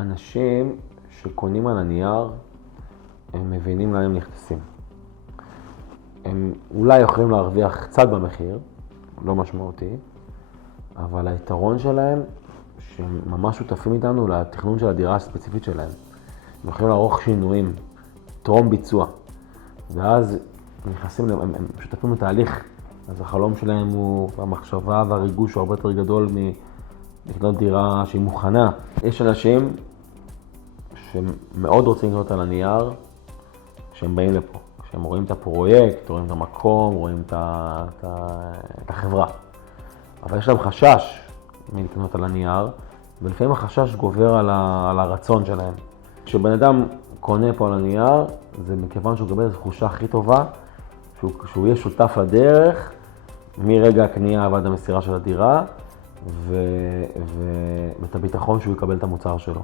אנשים שקונים על הנייר, הם מבינים לאן הם נכנסים. הם אולי יכולים להרוויח קצת במחיר, לא משמעותי, אבל היתרון שלהם, שהם ממש שותפים איתנו לתכנון של הדירה הספציפית שלהם. הם יכולים לערוך שינויים, טרום ביצוע, ואז נכנסים, הם שותפים לתהליך. אז החלום שלהם הוא, המחשבה והריגוש הוא הרבה יותר גדול לקנות דירה שהיא מוכנה. יש אנשים שמאוד רוצים לקנות על הנייר כשהם באים לפה. כשהם רואים את הפרויקט, רואים את המקום, רואים את החברה. אבל יש להם חשש מלקנות על הנייר, ולפעמים החשש גובר על הרצון שלהם. כשבן אדם קונה פה על הנייר, זה מכיוון שהוא מקבל את התחושה הכי טובה, שהוא יהיה שותף לדרך מרגע הקנייה ועד המסירה של הדירה, ואת הביטחון שהוא יקבל את המוצר שלו.